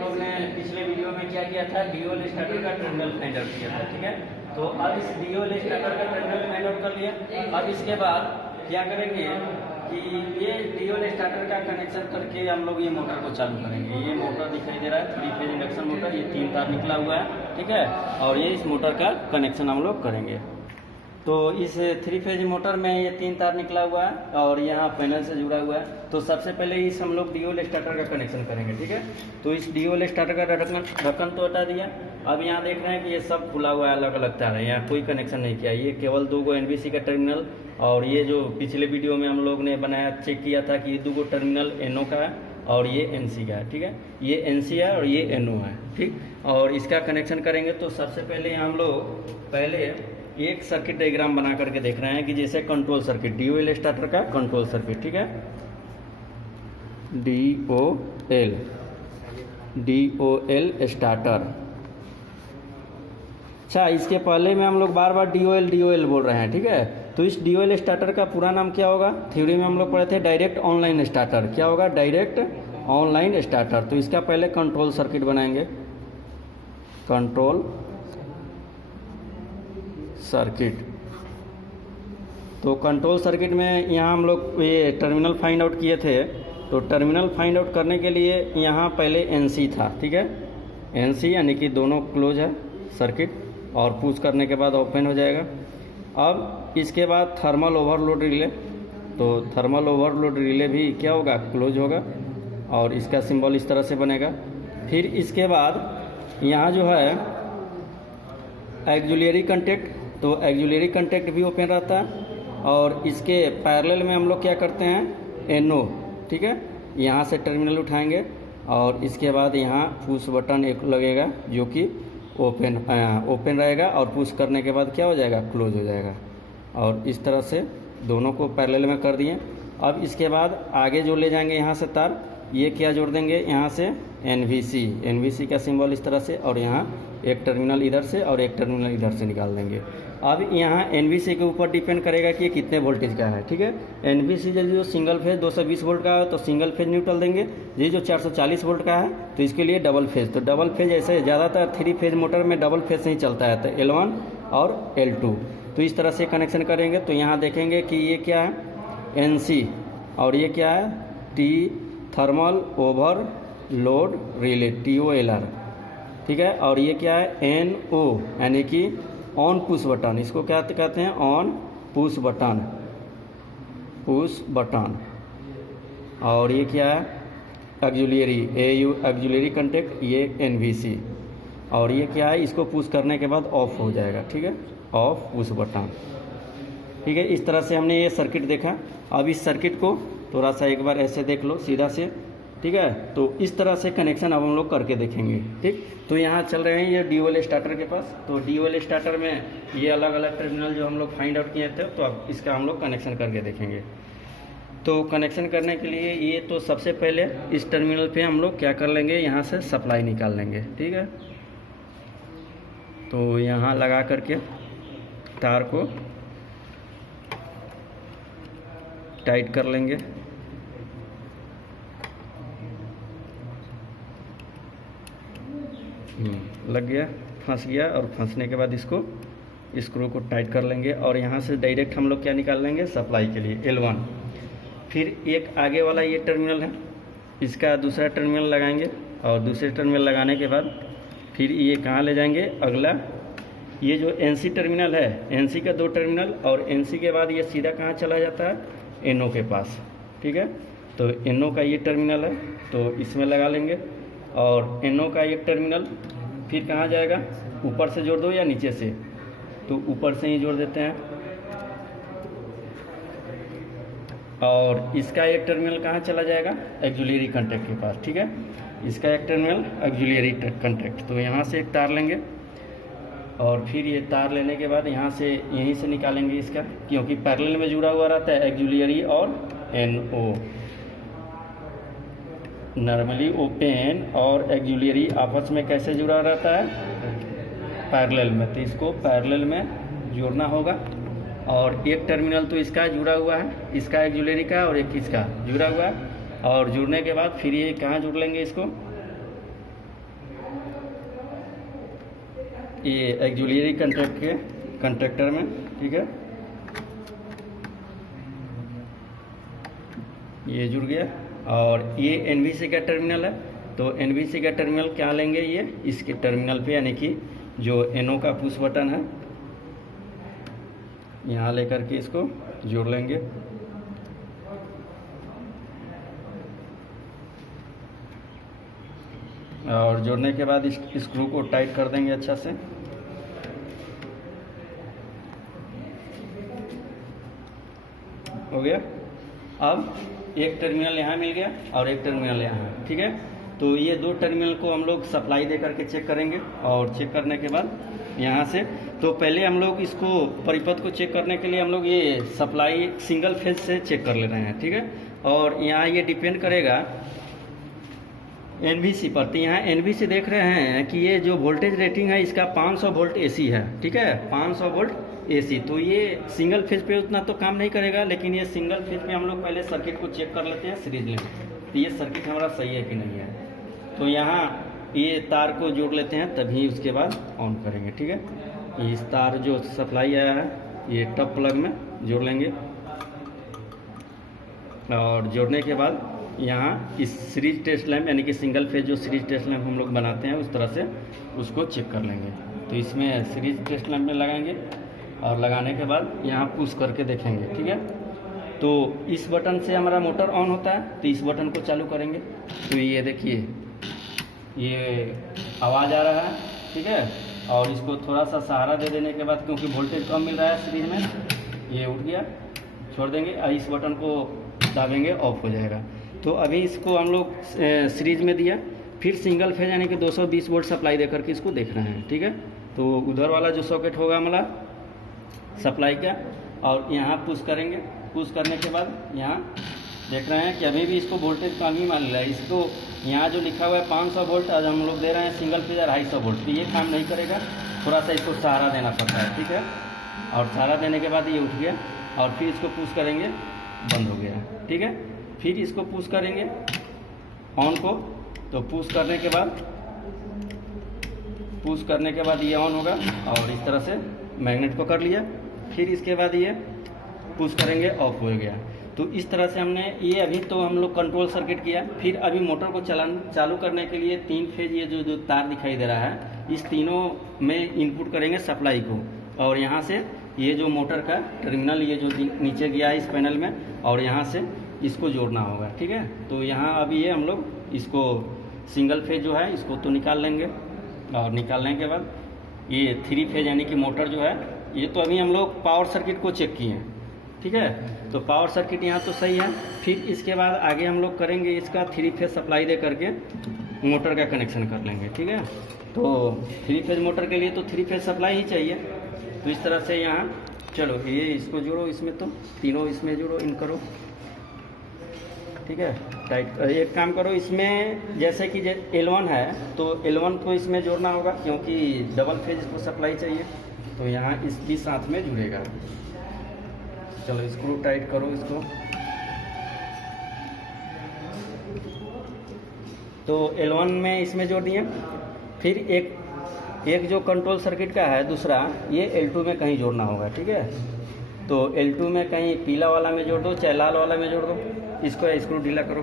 लोग ने पिछले वीडियो में क्या किया था, डीओएल स्टार्टर का टर्मिनल फाइंड आउट किया था, ठीक है। तो अब इस डीओएल स्टार्टर का टर्मिनल फाइंड आउट कर लिया। अब इसके बाद क्या करेंगे कि ये डीओएल स्टार्टर का कनेक्शन करके हम लोग ये मोटर को चालू करेंगे। ये मोटर दिखाई दे रहा है 3 फेज इंडक्शन मोटर, ये 3 तार निकला हुआ है, ठीक है। और ये इस मोटर का कनेक्शन हम लोग करेंगे। तो इस 3 फेज मोटर में ये 3 तार निकला हुआ है और यहाँ पैनल से जुड़ा हुआ है। तो सबसे पहले इस हम लोग डीओएल स्टार्टर का कनेक्शन करेंगे, ठीक है। तो इस डीओएल स्टार्टर का ढक्कन तो हटा दिया। अब यहाँ देख रहे हैं कि ये सब खुला हुआ है, अलग अलग तार है, यहाँ कोई कनेक्शन नहीं किया। ये केवल 2 गो एनबीसी का टर्मिनल, और ये जो पिछले वीडियो में हम लोग ने बनाया चेक किया था कि ये 2 गो टर्मिनल एनओ का है और ये एनसी का है, ठीक है। ये एनसी है और ये एनओ है, ठीक। और इसका कनेक्शन करेंगे तो सबसे पहले हम लोग पहले एक सर्किट डायग्राम बना करके देख रहे हैं कि जैसे कंट्रोल सर्किट, डीओएल स्टार्टर का कंट्रोल सर्किट, ठीक है। DOL starter. अच्छा, इसके पहले में हम लोग बार बार डीओएल बोल रहे हैं, ठीक है। तो इस डीओएल स्टार्टर का पूरा नाम क्या होगा? थ्योरी में हम लोग पढ़े थे डायरेक्ट ऑनलाइन स्टार्टर। क्या होगा? Direct online starter. तो इसका पहले कंट्रोल सर्किट बनाएंगे, कंट्रोल सर्किट। तो कंट्रोल सर्किट में यहाँ हम लोग ये टर्मिनल फाइंड आउट किए थे। तो टर्मिनल फाइंड आउट करने के लिए यहाँ पहले एनसी था, ठीक है। एनसी यानी कि दोनों क्लोज है सर्किट, और पुश करने के बाद ओपन हो जाएगा। अब इसके बाद थर्मल ओवरलोड रिले। तो थर्मल ओवरलोड रिले भी क्या होगा? क्लोज होगा, और इसका सिंबल इस तरह से बनेगा। फिर इसके बाद यहाँ जो है एक्जुलियरी कंटेक्ट, तो एक्जुलियरी कंटेक्ट भी ओपन रहता है। और इसके पैरेलल में हम लोग क्या करते हैं? एनओ, ठीक है। यहाँ से टर्मिनल उठाएंगे और इसके बाद यहाँ पुश बटन एक लगेगा जो कि ओपन रहेगा, और पुश करने के बाद क्या हो जाएगा? क्लोज हो जाएगा। और इस तरह से दोनों को पैरेलल में कर दिए। अब इसके बाद आगे जो ले जाएंगे यहाँ से तार, ये क्या जोड़ देंगे यहाँ से? एनवीसी का सिंबल इस तरह से, और यहाँ एक टर्मिनल इधर से और एक टर्मिनल इधर से निकाल देंगे। अब यहाँ एनवीसी के ऊपर डिपेंड करेगा कि ये कितने वोल्टेज का है, ठीक है। एनवीसी जो सिंगल फेज 220 वोल्ट का है तो सिंगल फेज न्यूट्रल देंगे। ये जो 440 वोल्ट का है तो इसके लिए डबल फेज। तो डबल फेज ऐसे ज़्यादातर 3 फेज मोटर में डबल फेज से ही चलता है, तो L1 और L2। तो इस तरह से कनेक्शन करेंगे। तो यहाँ देखेंगे कि ये क्या है? एनसी, और ये क्या है? T thermal over load relay, TOLR, ठीक है। और ये क्या है? NO यानी कि ऑन पुश बटन। इसको क्या कहते हैं? On push button, push button. और ये क्या है? एक्जुलियरी, AU एक्जुलियरी कंटेक्ट, ये NVC। और ये क्या है? इसको पुश करने के बाद ऑफ हो जाएगा, ठीक है। ऑफ पुश बटन, ठीक है। इस तरह से हमने ये सर्किट देखा। अब इस सर्किट को थोड़ा सा एक बार ऐसे देख लो सीधा से, ठीक है। तो इस तरह से कनेक्शन अब हम लोग करके देखेंगे, ठीक। तो यहाँ चल रहे हैं ये डीओएल स्टार्टर के पास। तो डीओएल स्टार्टर में ये अलग अलग टर्मिनल जो हम लोग फाइंड आउट किए थे, तो अब इसका हम लोग कनेक्शन करके देखेंगे। तो कनेक्शन करने के लिए ये तो सबसे पहले इस टर्मिनल पे हम लोग क्या कर लेंगे? यहाँ से सप्लाई निकाल लेंगे, ठीक है। तो यहाँ लगा करके तार को टाइट कर लेंगे। लग गया, फंस गया, और फंसने के बाद इसको स्क्रू को टाइट कर लेंगे। और यहाँ से डायरेक्ट हम लोग क्या निकाल लेंगे? सप्लाई के लिए L1। फिर एक आगे वाला ये टर्मिनल है, इसका दूसरा टर्मिनल लगाएंगे, और दूसरे टर्मिनल लगाने के बाद फिर ये कहाँ ले जाएंगे? अगला ये जो NC टर्मिनल है, NC का 2 टर्मिनल, और NC के बाद ये सीधा कहाँ चला जाता है? NO के पास, ठीक है। तो NO का ये टर्मिनल है, तो इसमें लगा लेंगे। और NO का एक टर्मिनल फिर कहाँ जाएगा? ऊपर से जोड़ दो या नीचे से? तो ऊपर से ही जोड़ देते हैं। और इसका एक टर्मिनल कहाँ चला जाएगा? एक्जुलियरी कंटेक्ट के पास, ठीक है। इसका एक टर्मिनल एक्जुलियरी कंटेक्ट। तो यहाँ से एक तार लेंगे, और फिर ये तार लेने के बाद यहाँ से यहीं से निकालेंगे इसका, क्योंकि पैरेलल में जुड़ा हुआ रहता है एक्जुलियरी और NO। नॉर्मली ओपन और एक्जुलियरी आपस में कैसे जुड़ा रहता है? पैरेलल में। तो इसको पैरेलल में जोड़ना होगा। और एक टर्मिनल तो इसका जुड़ा हुआ है, इसका एक्जुलियरी का, और एक इसका जुड़ा हुआ है। और जुड़ने के बाद फिर ये कहाँ जोड़ लेंगे? इसको ये एक्जुलियरी कंट्रैक्टर में, ठीक है, ये जुड़ गया। और ये एनवीसी का टर्मिनल है, तो एनवीसी का टर्मिनल क्या लेंगे, ये इसके टर्मिनल पे, यानी कि जो एनओ का पुश बटन है यहाँ लेकर के इसको जोड़ लेंगे। और जोड़ने के बाद इस स्क्रू को टाइट कर देंगे अच्छा से। हो गया। अब एक टर्मिनल यहाँ मिल गया और एक टर्मिनल यहाँ, ठीक है। तो ये दो टर्मिनल को हम लोग सप्लाई दे करके चेक करेंगे। और चेक करने के बाद यहाँ से, तो पहले हम लोग इसको परिपथ को चेक करने के लिए हम लोग ये सप्लाई सिंगल फेज से चेक कर ले रहे हैं, ठीक है। और यहाँ ये डिपेंड करेगा एनवीसी पर। तो यहाँ एनवीसी देख रहे हैं कि ये जो वोल्टेज रेटिंग है इसका 500 वोल्ट एसी है, ठीक है, 500 वोल्ट एसी। तो ये सिंगल फेज पे उतना तो काम नहीं करेगा, लेकिन ये सिंगल फेज पे हम लोग पहले सर्किट को चेक कर लेते हैं सीरीज में, तो ये सर्किट हमारा सही है कि नहीं है। तो यहाँ ये तार को जोड़ लेते हैं, तभी उसके बाद ऑन करेंगे, ठीक है। इस तार जो सप्लाई आया है ये टॉप प्लग में जोड़ लेंगे। और जोड़ने के बाद यहाँ इस सीरीज टेस्ट लैंप, यानी कि सिंगल फेज जो सीरीज टेस्ट लैंप हम लोग बनाते हैं उस तरह से उसको चेक कर लेंगे। तो इसमें सीरीज टेस्ट लैंप में लगाएंगे और लगाने के बाद यहाँ पुश करके देखेंगे, ठीक है। तो इस बटन से हमारा मोटर ऑन होता है, तो इस बटन को चालू करेंगे तो ये देखिए ये आवाज़ आ रहा है, ठीक है। और इसको थोड़ा सा सहारा दे देने के बाद, क्योंकि वोल्टेज कम मिल रहा है सीरीज में, ये उठ गया, छोड़ देंगे और इस बटन को दाबेंगे, ऑफ हो जाएगा। तो अभी इसको हम लोग सीरीज में दिया, फिर सिंगल फेज यानी कि 220 वोल्ट सप्लाई दे करके इसको देख रहे हैं, ठीक है। तो उधर वाला जो सॉकेट होगा हमारा सप्लाई का, और यहाँ पुश करेंगे। पुश करने के बाद यहाँ देख रहे हैं कि अभी भी इसको वोल्टेज कम ही मान रहा है। इसको यहाँ जो लिखा हुआ है 500 वोल्ट, आज हम लोग दे रहे हैं सिंगल फेज 250 वोल्ट, तो ये काम नहीं करेगा, थोड़ा सा इसको सहारा देना पड़ता है, ठीक है। और सहारा देने के बाद ये उठ गया और फिर इसको पुश करेंगे, बंद हो गया, ठीक है। फिर इसको पुश करेंगे ऑन को, तो पुश करने के बाद ये ऑन होगा और इस तरह से मैग्नेट पकड़ लिया। फिर इसके बाद ये पुश करेंगे, ऑफ हो गया। तो इस तरह से हमने ये, अभी तो हम लोग कंट्रोल सर्किट किया। फिर अभी मोटर को चालू करने के लिए 3 फेज ये जो तार दिखाई दे रहा है, इस तीनों में इनपुट करेंगे सप्लाई को। और यहाँ से ये जो मोटर का टर्मिनल ये जो नीचे गया है इस पैनल में, और यहाँ से इसको जोड़ना होगा, ठीक है। तो यहाँ अभी ये हम लोग इसको सिंगल फेज जो है इसको तो निकाल लेंगे। और निकालने के बाद ये 3 फेज यानी कि मोटर जो है, ये तो अभी हम लोग पावर सर्किट को चेक किए हैं, ठीक है। तो पावर सर्किट यहाँ तो सही है। फिर इसके बाद आगे हम लोग करेंगे इसका 3 फेज सप्लाई दे करके मोटर का कनेक्शन कर लेंगे, ठीक है। तो 3 फेज मोटर के लिए तो 3 फेज सप्लाई ही चाहिए। तो इस तरह से यहाँ चलो ये इसको जोड़ो, इसमें तो तीनों इसमें जोड़ो, इन करो, ठीक है, टाइट। एक काम करो, इसमें जैसे कि L1 है तो L1 को इसमें जोड़ना होगा, क्योंकि डबल फेज इसको सप्लाई चाहिए। तो यहाँ इस भी साथ में जुड़ेगा। चलो स्क्रू टाइट करो इसको। तो L1 में इसमें जोड़ दिए। फिर एक जो कंट्रोल सर्किट का है दूसरा, ये L2 में कहीं जोड़ना होगा, ठीक है। तो L2 में कहीं पीला वाला में जोड़ दो, चाहे लाल वाला में जोड़ दो। इसको स्क्रू ढीला करो।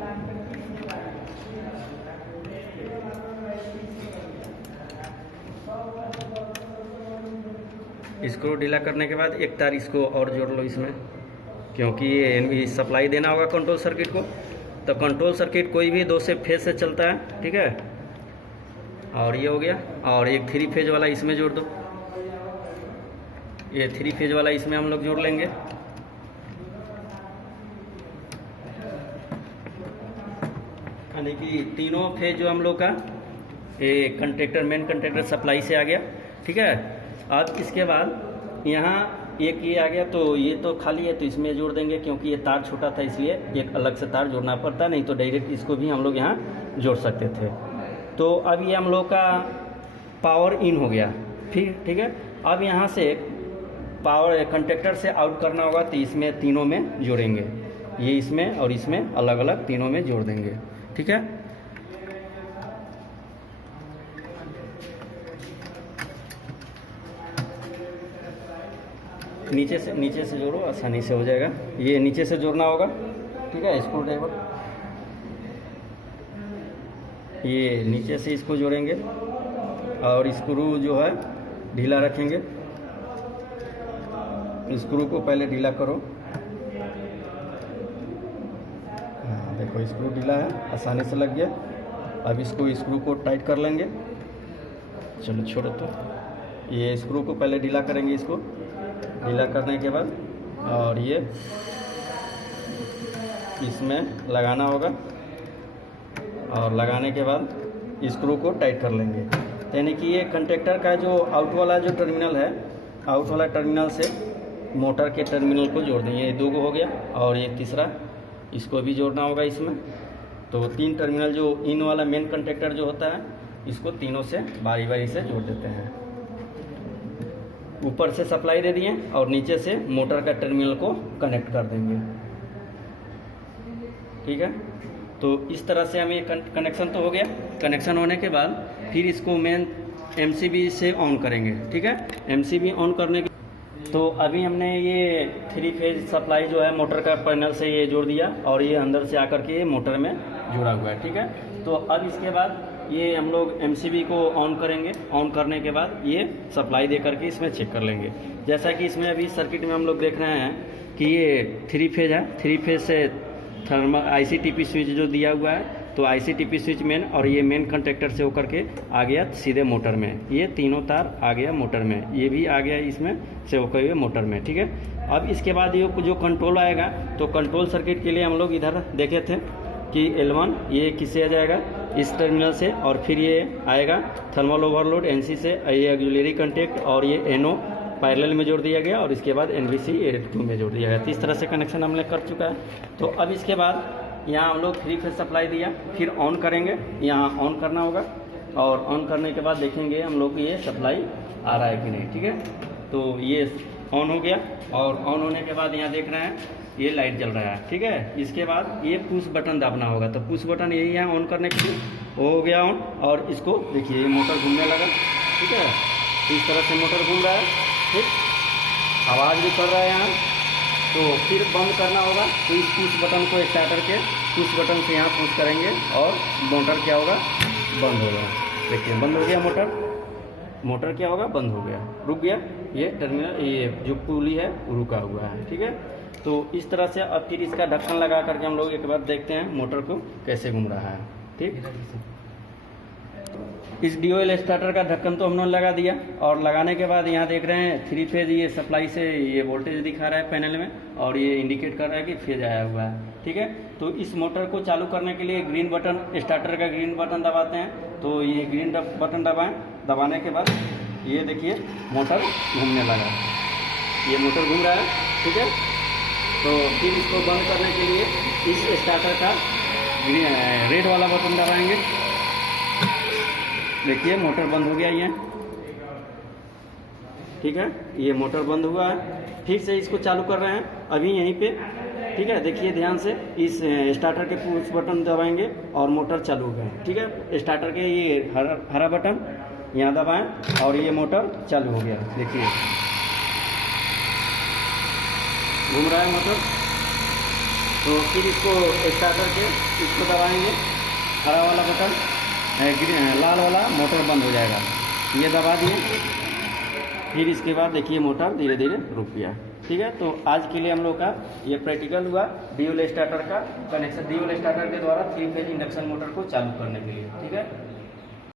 स्क्रू ढीला करने के बाद एक तार इसको और जोड़ लो इसमें, क्योंकि ये सप्लाई देना होगा कंट्रोल सर्किट को। तो कंट्रोल सर्किट कोई भी 2 से फेज से चलता है, ठीक है। और ये हो गया। और एक 3 फेज वाला इसमें जोड़ दो। ये 3 फेज वाला इसमें हम लोग जोड़ लेंगे। यानी कि तीनों फेज जो हम लोग का ये कंट्रैक्टर, मेन कंट्रैक्टर सप्लाई से आ गया, ठीक है। अब इसके बाद यहाँ एक ये आ गया, तो ये तो खाली है तो इसमें जोड़ देंगे, क्योंकि ये तार छोटा था इसलिए एक अलग से तार जोड़ना पड़ता, नहीं तो डायरेक्ट इसको भी हम लोग यहाँ जोड़ सकते थे। तो अब ये हम लोग का पावर इन हो गया, फिर ठीक है। अब यहाँ से पावर कंट्रैक्टर से आउट करना होगा, तो इसमें तीनों में जोड़ेंगे, ये इसमें और इसमें अलग अलग तीनों में जोड़ देंगे, ठीक है। नीचे से जोड़ो, आसानी से हो जाएगा। ये नीचे से जोड़ना होगा, ठीक है। स्क्रू ड्राइवर ये नीचे से इसको जोड़ेंगे और स्क्रू जो है ढीला रखेंगे। स्क्रू को पहले ढीला करो। हाँ देखो स्क्रू ढीला है, आसानी से लग गया। अब इसको स्क्रू को टाइट कर लेंगे। चलो छोड़ो, तो ये स्क्रू को पहले ढीला करेंगे। इसको ढीला करने के बाद और ये इसमें लगाना होगा और लगाने के बाद स्क्रू को टाइट कर लेंगे। यानी कि ये कंटेक्टर का जो आउट वाला जो टर्मिनल है, आउट वाला टर्मिनल से मोटर के टर्मिनल को जोड़ देंगे। ये 2 गो हो गया और ये तीसरा इसको भी जोड़ना होगा इसमें। तो 3 टर्मिनल जो इन वाला मेन कंटेक्टर जो होता है, इसको तीनों से बारी बारी से जोड़ देते हैं। ऊपर से सप्लाई दे दिए और नीचे से मोटर का टर्मिनल को कनेक्ट कर देंगे, ठीक है। तो इस तरह से हमें कनेक्शन तो हो गया। कनेक्शन होने के बाद फिर इसको मेन एमसीबी से ऑन करेंगे, ठीक है। एमसीबी ऑन करने के तो अभी हमने ये 3 फेज सप्लाई जो है मोटर का पैनल से ये जोड़ दिया और ये अंदर से आकर के मोटर में जुड़ा हुआ है, ठीक है। तो अब इसके बाद ये हम लोग एमसीबी को ऑन करेंगे। ऑन करने के बाद ये सप्लाई दे करके इसमें चेक कर लेंगे। जैसा कि इसमें अभी सर्किट में हम लोग देख रहे हैं कि ये 3 फेज है। 3 फेज से थर्मल आईसीटीपी स्विच जो दिया हुआ है, तो आईसीटीपी स्विच मेन और ये मेन कंटेक्टर से होकर के आ गया सीधे मोटर में। ये तीनों तार आ गया मोटर में, ये भी आ गया इसमें से होकर हुए मोटर में, ठीक है। अब इसके बाद ये जो कंट्रोल आएगा, तो कंट्रोल सर्किट के लिए हम लोग इधर देखे थे कि L1 ये किससे आ जाएगा, इस टर्मिनल से, और फिर ये आएगा थर्मल ओवरलोड NC से, ये ऑक्सिलरी कंटेक्ट और ये NO पैरेलल में जोड़ दिया गया और इसके बाद NVC A2 में जोड़ दिया गया। तो इस तरह से कनेक्शन हमने कर चुका है। तो अब इसके बाद यहाँ हम लोग 3 फेज सप्लाई दिया, फिर ऑन करेंगे। यहाँ ऑन करना होगा और ऑन करने के बाद देखेंगे हम लोग ये सप्लाई आ रहा है कि नहीं, ठीक है। तो ये ऑन हो गया और ऑन होने के बाद यहाँ देख रहे हैं ये लाइट जल रहा है, ठीक है। इसके बाद ये पुश बटन दबाना होगा। तो पुश बटन यही है ऑन करने के लिए, हो गया ऑन। और इसको देखिए ये मोटर घूमने लगा, ठीक है। इस तरह से मोटर घूम रहा है, ठीक, आवाज़ भी कर रहा है यहाँ। तो फिर बंद करना होगा। तो इस पुश बटन को स्टार्टर के पुश बटन से यहाँ पुश करेंगे और मोटर क्या होगा, बंद होगा। देखिए बंद हो गया मोटर क्या होगा, बंद हो गया, रुक गया। ये टर्मिनल, ये जो पुली है रुका हुआ है, ठीक है। तो इस तरह से अब फिर इसका ढक्कन लगा करके हम लोग एक बार देखते हैं मोटर को कैसे घूम रहा है, ठीक। इस DOL स्टार्टर का ढक्कन तो हमने लगा दिया और लगाने के बाद यहाँ देख रहे हैं 3 फेज ये सप्लाई से ये वोल्टेज दिखा रहा है पैनल में और ये इंडिकेट कर रहा है कि फेज आया हुआ है, ठीक है। तो इस मोटर को चालू करने के लिए ग्रीन बटन, स्टार्टर का ग्रीन बटन दबाते हैं। तो ये ग्रीन बटन दबाएं। दबाने के बाद ये देखिए मोटर घूमने लगा, ये मोटर घूम रहा है, ठीक है। तो फिर इसको बंद करने के लिए इस स्टार्टर का रेड वाला बटन दबाएंगे। देखिए मोटर बंद हो गया ये, ठीक है। ये मोटर बंद हुआ है। फिर से इसको चालू कर रहे हैं अभी यहीं पे, ठीक है। देखिए ध्यान से इस स्टार्टर के पुश बटन दबाएंगे और मोटर चालू हो गया, ठीक है। स्टार्टर के ये हरा बटन यहाँ दबाएं और ये मोटर चालू हो गया। देखिए घूम रहा है मोटर। तो फिर इसको स्टार्टर के इसको दबाएंगे, हरा वाला बटन, लाल वाला, मोटर बंद हो जाएगा। ये दबा दिए। फिर इसके बाद देखिए मोटर धीरे धीरे रुक गया, ठीक है। तो आज के लिए हम लोग का ये प्रैक्टिकल हुआ DOL स्टार्टर का कनेक्शन, DOL स्टार्टर के द्वारा 3 फेज इंडक्शन मोटर को चालू करने के लिए, ठीक है।